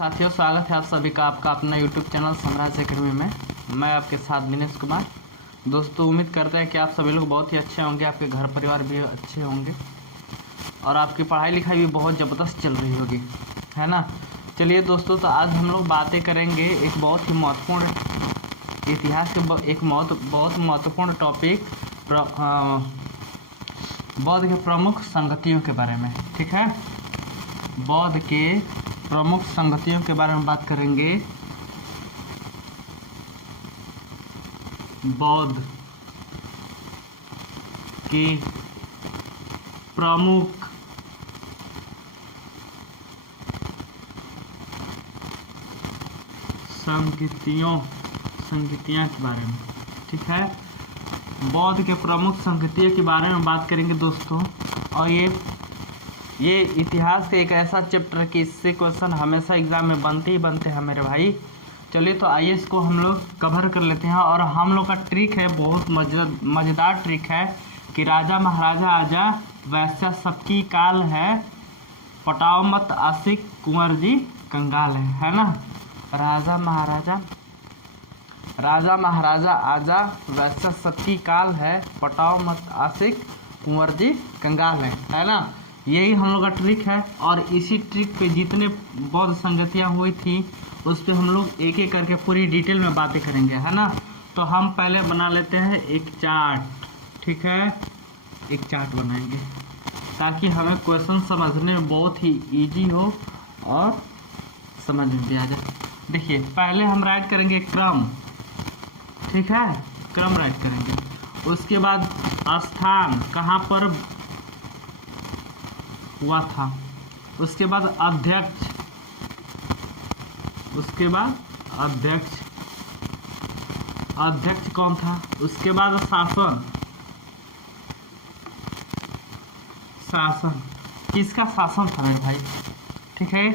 साथियों, स्वागत है आप सभी का आपका अपना यूट्यूब चैनल समराज एकेडमी में। मैं आपके साथ दिनेश कुमार। दोस्तों, उम्मीद करते हैं कि आप सभी लोग बहुत ही अच्छे होंगे, आपके घर परिवार भी अच्छे होंगे और आपकी पढ़ाई लिखाई भी बहुत ज़बरदस्त चल रही होगी, है ना। चलिए दोस्तों, तो आज हम लोग बातें करेंगे एक बहुत ही महत्वपूर्ण इतिहास के एक बहुत महत्वपूर्ण टॉपिक बौद्ध के प्रमुख संगतियों के बारे में। ठीक है, बौद्ध के प्रमुख संगतियों के बारे में बात करेंगे। बौद्ध की प्रमुख संगतियां के बारे में। ठीक है, बौद्ध के प्रमुख संगतियों के बारे में बात करेंगे दोस्तों। और ये इतिहास का एक ऐसा चैप्टर है कि इससे क्वेश्चन हमेशा एग्जाम में बनते ही बनते हैं मेरे भाई। चलिए, तो आइए इसको हम लोग कवर कर लेते हैं। और हम लोग का ट्रिक है, बहुत मज़ेदार ट्रिक है कि राजा महाराजा आजा, वैश्य सबकी काल है, पटाओ मत आशिक कुंवर जी कंगाल है ना। राजा महाराजा आजा, वैश्य सबकी काल है, पटाओ मत आशिक कुंवर जी कंगाल है ना। यही हम लोग का ट्रिक है। और इसी ट्रिक पे जितने बौद्ध संगतियाँ हुई थी उस पे हम लोग एक एक करके पूरी डिटेल में बातें करेंगे, है ना। तो हम पहले बना लेते हैं एक चार्ट। ठीक है, एक चार्ट बनाएंगे ताकि हमें क्वेश्चन समझने में बहुत ही इजी हो और समझ में भी आ जाए। देखिए, पहले हम राइट करेंगे क्रम। ठीक है, क्रम राइट करेंगे। उसके बाद स्थान कहाँ पर हुआ था। उसके बाद अध्यक्ष, अध्यक्ष कौन था। उसके बाद शासन किसका शासन था मेरे भाई। ठीक है,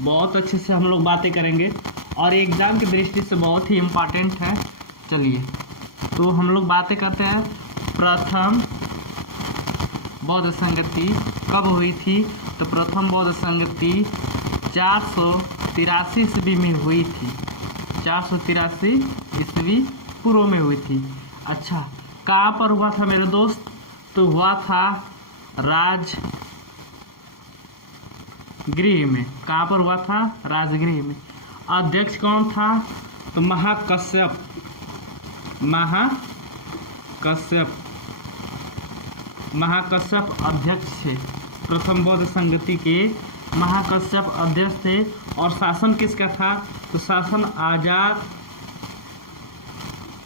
बहुत अच्छे से हम लोग बातें करेंगे और एग्जाम की दृष्टि से बहुत ही इम्पोर्टेंट है। चलिए, तो हम लोग बातें करते हैं। प्रथम बौद्ध संगति कब हुई थी। तो प्रथम बौद्ध संगति 483 ईस्वी में हुई थी। 483 ईस्वी पूर्व में हुई थी। अच्छा, कहाँ पर हुआ था मेरे दोस्त। तो हुआ था राजगृह में। कहाँ पर हुआ था। राजगृह में। अध्यक्ष कौन था। तो महाकश्यप अध्यक्ष थे। प्रथम बौद्ध संगति के महाकश्यप अध्यक्ष थे। और शासन किसका था। तो शासन अजात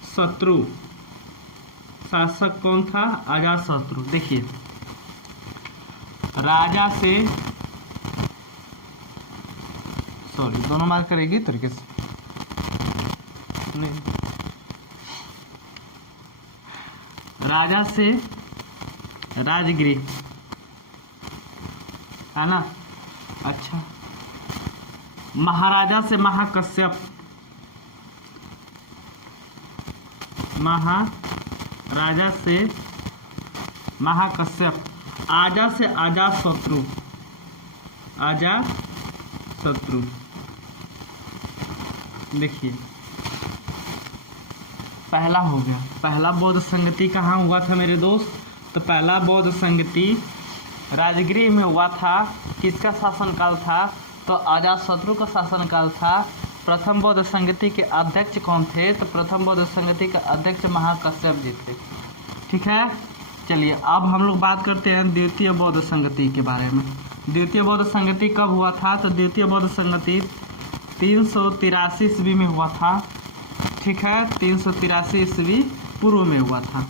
शत्रु। शासक कौन था। अजात शत्रु। देखिए, राजा से दोनों मार करेगी तरीके से नहीं। राजा से राजगृह, है ना। अच्छा, महाराजा से महाकश्यप, महाराजा से महाकश्यप, आजा से अजात शत्रु। देखिए, पहला हो गया। पहला बौद्ध संगति कहाँ हुआ था मेरे दोस्त। तो पहला बौद्ध संगति राजगृह में हुआ था। किसका शासनकाल था। तो अजातशत्रु का शासनकाल था। प्रथम बौद्ध संगति के अध्यक्ष कौन थे। तो प्रथम बौद्ध संगति के अध्यक्ष महाकश्यप जी थे। ठीक है, चलिए अब हम लोग बात करते हैं द्वितीय बौद्ध संगति के बारे में। द्वितीय बौद्ध संगति कब हुआ था। तो द्वितीय बौद्ध संगति 383 ईस्वी में हुआ था। ठीक है, 383 ईस्वी पूर्व में हुआ था।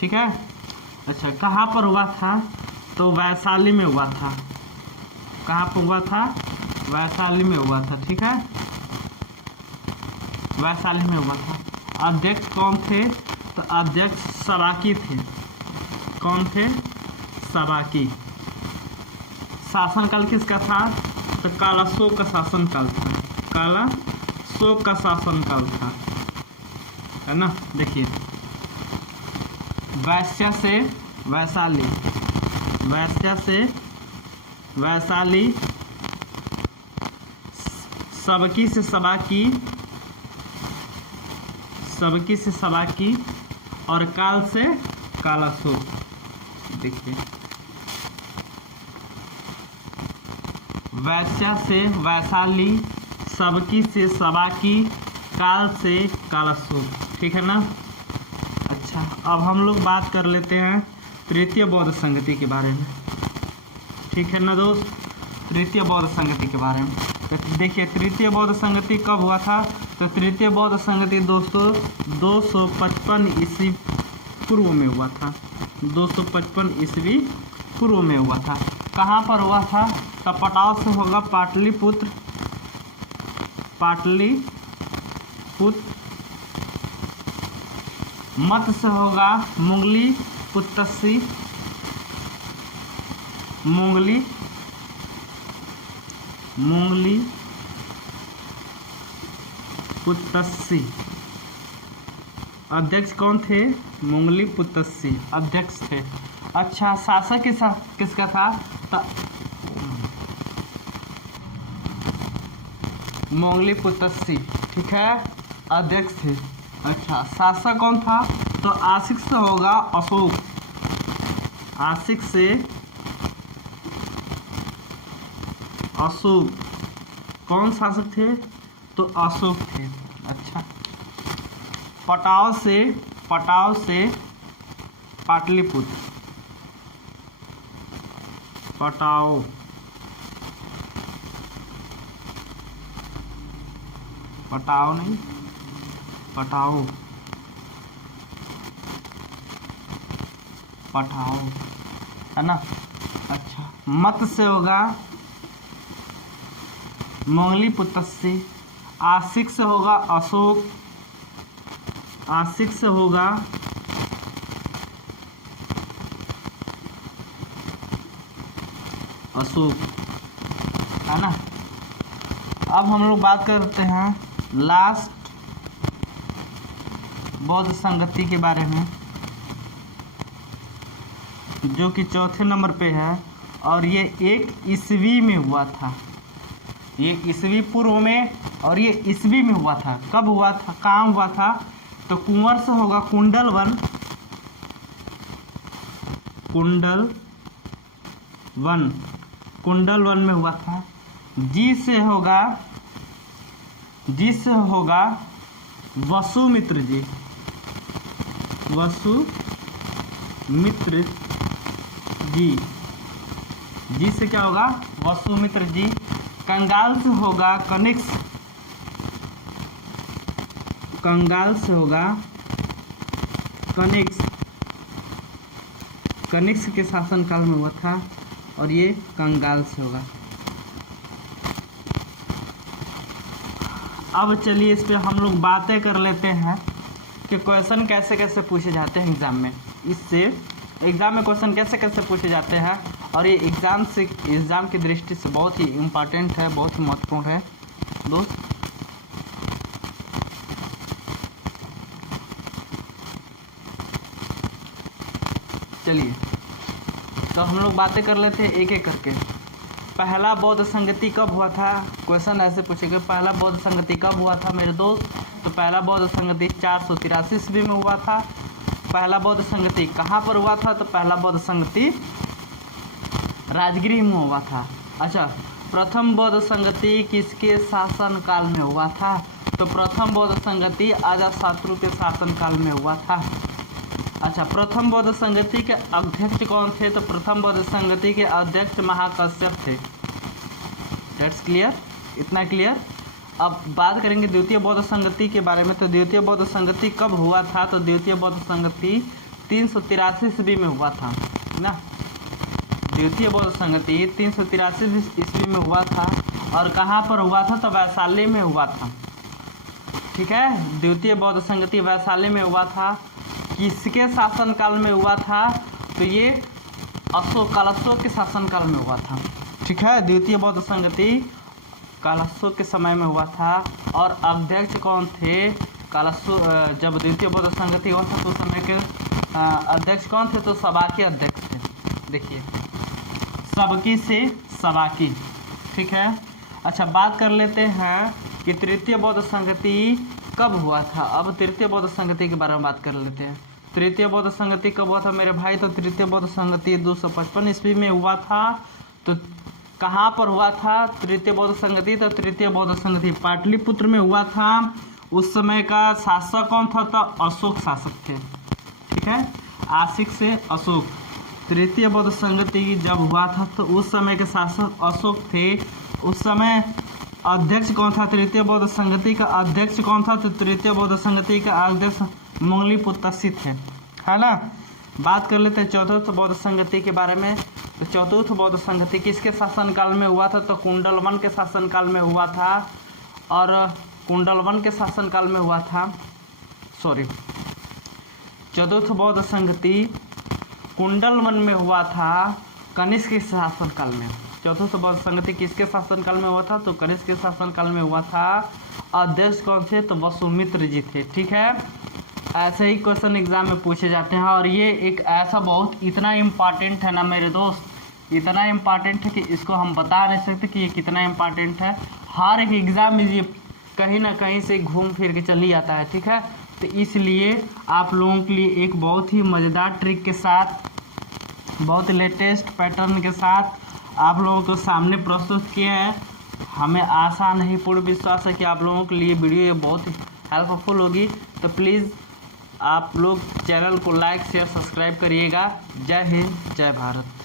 ठीक है, अच्छा, कहाँ पर हुआ था। तो वैशाली में हुआ था। कहाँ पर हुआ था। वैशाली में हुआ था। ठीक है, वैशाली में हुआ था। अध्यक्ष कौन थे। तो अध्यक्ष सबाकी थे। कौन थे। सबाकी। शासनकाल किसका था। तो कालाशोक का शासनकाल था। कालाशोक का शासनकाल था, है ना। देखिए, वैश्य से वैशाली, वैश्य से वैशाली सबकी से सबाकी, सबकी से सबाकी और काल से कालाशोक। देखिए वैश्या से वैशाली, सबकी से सबाकी, काल से कालाशोक। ठीक है ना। अच्छा, अब हम लोग बात कर लेते हैं तृतीय बौद्ध संगति के बारे में। ठीक है ना दोस्त, तृतीय बौद्ध संगति के बारे में। तो देखिए तृतीय बौद्ध संगति कब हुआ था। तो तृतीय बौद्ध संगति दोस्तों 255 ईस्वी पूर्व में हुआ था। 255 ईस्वी पूर्व में हुआ था। कहाँ पर हुआ था। तो पटाव से होगा पाटलिपुत्र, पाटलिपुत्र। मत से होगा मुंगली पुत्तसी, मुंगली पुत्तसी। अध्यक्ष कौन थे। मुंगली पुत्तसी अध्यक्ष थे। अच्छा, शासक किसका था। तो मुंगली पुत्तसी, ठीक है, अध्यक्ष थे। अच्छा, शासक कौन था। तो आशिक से होगा अशोक, आशिक से अशोक। कौन शासक थे। तो अशोक थे। अच्छा, पटाव से पाटलिपुत्र, पटाव नहीं, पटाव है ना। अच्छा, मत से होगा मुंगली पुत्तसी, आशिक से होगा अशोक, आशिक से होगा अशोक, है ना। अब हम लोग बात करते हैं लास्ट बौद्ध संगति के बारे में, जो कि चौथे नंबर पे है। और ये 1 ईस्वी में हुआ था। ये ईस्वी पूर्व में और ये ईस्वी में हुआ था। कब हुआ था, कहाँ हुआ था। तो कुंवर से होगा कुंडलवन, कुंडलवन में हुआ था। जी से होगा वसुमित्र जी, वसुमित्र जी। जी से क्या होगा। वसुमित्र जी। कंगाल से होगा कनिष्क, कंगाल से होगा कनिष्क के शासनकाल में हुआ था। और ये कंगाल से होगा। अब चलिए इस पे हम लोग बातें कर लेते हैं कि क्वेश्चन कैसे कैसे पूछे जाते हैं एग्जाम में। इससे एग्जाम में क्वेश्चन कैसे कैसे पूछे जाते हैं, और ये एग्जाम की दृष्टि से बहुत ही इम्पोर्टेंट है, बहुत ही महत्वपूर्ण है दोस्त। चलिए तो हम लोग बातें कर लेते हैं एक एक करके। पहला बौद्ध संगति कब हुआ था। क्वेश्चन ऐसे पूछेगा, पहला बौद्ध संगति कब हुआ था मेरे दोस्त। तो पहला बौद्ध संगति 483 ईस्वी में हुआ था। पहला बौद्ध संगति कहाँ पर हुआ था। तो पहला बौद्ध संगति राजगृह में हुआ था। अच्छा, प्रथम बौद्ध संगति किसके शासन काल में हुआ था। तो प्रथम बौद्ध संगति अजातशत्रु के शासन काल में हुआ था। अच्छा, प्रथम बौद्ध संगति के अध्यक्ष कौन थे। तो प्रथम बौद्ध संगति के अध्यक्ष महाकश्यप थे। दैट्स क्लियर, इतना क्लियर। अब बात करेंगे द्वितीय बौद्ध संगति के बारे में। तो द्वितीय बौद्ध संगति कब हुआ था। तो द्वितीय बौद्ध संगति 383 ईस्वी में हुआ था ना। द्वितीय बौद्ध संगति 383 ईस्वी में हुआ था। और कहाँ पर हुआ था। तो वैशाली में हुआ था। ठीक है, द्वितीय बौद्ध संगति वैशाली में हुआ था। किसके शासनकाल में हुआ था। तो ये कालाशोक के शासनकाल में हुआ था। ठीक है, द्वितीय बौद्ध संगति कालाशोक के समय में हुआ था। और अध्यक्ष कौन थे। कालाशोक जब द्वितीय बौद्ध संगति हुआ था तो उस समय के अध्यक्ष कौन थे। तो सबाकी अध्यक्ष थे। देखिए, सबकी से सबाकी। ठीक है। अच्छा, बात कर लेते हैं कि तृतीय बौद्ध संगति कब हुआ था। अब तृतीय बौद्ध संगति के बारे में बात कर लेते हैं। तृतीय बौद्ध संगति कब हुआ था मेरे भाई? तो तृतीय बौद्ध संगति 255 ईस्वी में हुआ था। तो कहाँ पर हुआ था तृतीय बौद्ध संगति? तो तृतीय बौद्ध संगति पाटलिपुत्र में हुआ था। उस समय का शासक कौन था? तो अशोक शासक थे, ठीक है, आशिक से अशोक। तृतीय बौद्ध संगति जब हुआ था तो उस समय के शासक अशोक थे। उस समय अध्यक्ष कौन था? तृतीय बौद्ध संगति का अध्यक्ष कौन था? तो तृतीय बौद्ध संगति का अध्यक्ष मंगलीपुत्र थे, है ना। बात कर लेते हैं चतुर्थ बौद्ध संगति के बारे में। तो चतुर्थ बौद्ध संगति किसके शासनकाल में हुआ था? तो कुंडलवन के शासनकाल में हुआ था। और कुंडलवन के शासनकाल में हुआ था, चतुर्थ बौद्ध संगति कुंडलवन में हुआ था कनिष्क के शासनकाल में। चतुर्थ बौद्ध संगति किसके शासनकाल में हुआ था? तो कनिष्क के शासनकाल में हुआ था। अध्यक्ष कौन थे? तो वसुमित्र जी थे, ठीक है। ऐसे ही क्वेश्चन एग्जाम में पूछे जाते हैं। और ये एक ऐसा बहुत इतना इम्पॉर्टेंट है ना मेरे दोस्त, इतना इम्पॉर्टेंट है कि इसको हम बता नहीं सकते कि ये कितना इम्पॉर्टेंट है। हर एक एग्जाम में ये कहीं ना कहीं से घूम फिर के चली आता है, ठीक है। तो इसलिए आप लोगों के लिए एक बहुत ही मज़ेदार ट्रिक के साथ, बहुत लेटेस्ट पैटर्न के साथ आप लोगों को सामने प्रस्तुत किए हैं। हमें आशा नहीं पूर्ण विश्वास है कि आप लोगों के लिए वीडियो ये बहुत हेल्पफुल होगी। तो प्लीज़ आप लोग चैनल को लाइक शेयर सब्सक्राइब करिएगा। जय हिंद, जय भारत।